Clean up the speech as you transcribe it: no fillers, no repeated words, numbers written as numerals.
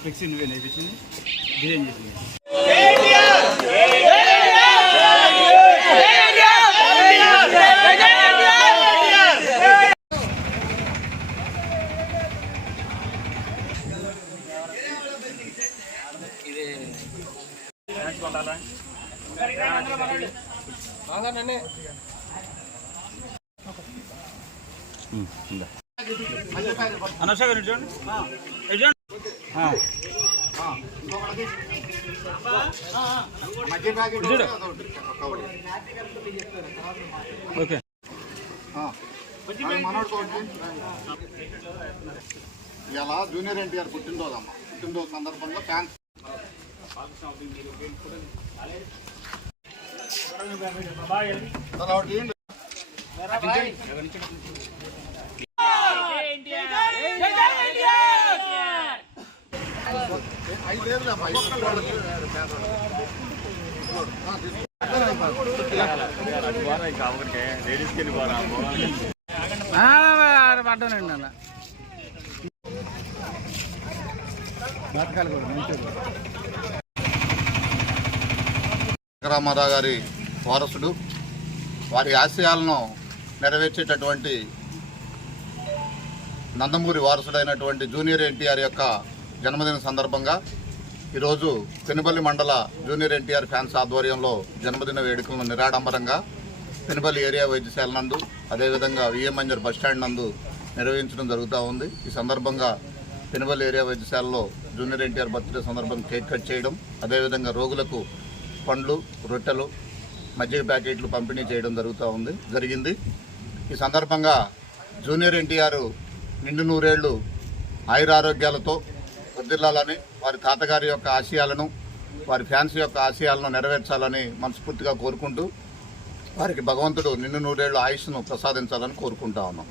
Flexi నువ్వే నేర్పించింది, design చేసింది. అనవసరంగా చూడండి. ఓకే ఇలా జూనియర్ ఎన్టీఆర్ పుట్టినరోజు అమ్మ, పుట్టినరోజు సందర్భంగా ఫ్యాన్స్ పడ్డానండి అలా రామారావు గారి వారసుడు, వారి ఆశయాలను నెరవేర్చేటటువంటి నందమూరి వారసుడైనటువంటి జూనియర్ ఎన్టీఆర్ యొక్క జన్మదిన సందర్భంగా ఈరోజు పెనుబల్లి మండల జూనియర్ ఎన్టీఆర్ ఫ్యాన్స్ ఆధ్వర్యంలో జన్మదిన వేడుకలను నిరాడంబరంగా పెనుబల్లి ఏరియా వైద్యశాల నందు, అదేవిధంగా విఎంఎంజర్ బస్టాండ్ నందు నిర్వహించడం జరుగుతూ ఉంది. ఈ సందర్భంగా పెనుబల్లి ఏరియా వైద్యశాలలో జూనియర్ ఎన్టీఆర్ బర్త్డే సందర్భంగా కేక్ కట్ చేయడం, అదేవిధంగా రోగులకు పండ్లు, రొట్టెలు, మజ్జిగ ప్యాకెట్లు పంపిణీ చేయడం జరిగింది. ఈ సందర్భంగా జూనియర్ ఎన్టీఆర్ నిండు నూరేళ్లు ఆయురారోగ్యాలతో వర్ధిల్లాలని, వారి తాతగారి యొక్క ఆశయాలను, వారి ఫ్యాన్స్ యొక్క ఆశయాలను నెరవేర్చాలని మనస్ఫూర్తిగా కోరుకుంటూ, వారికి భగవంతుడు నిండు నూరేళ్లు ఆయుష్ను ప్రసాదించాలని కోరుకుంటా ఉన్నాం.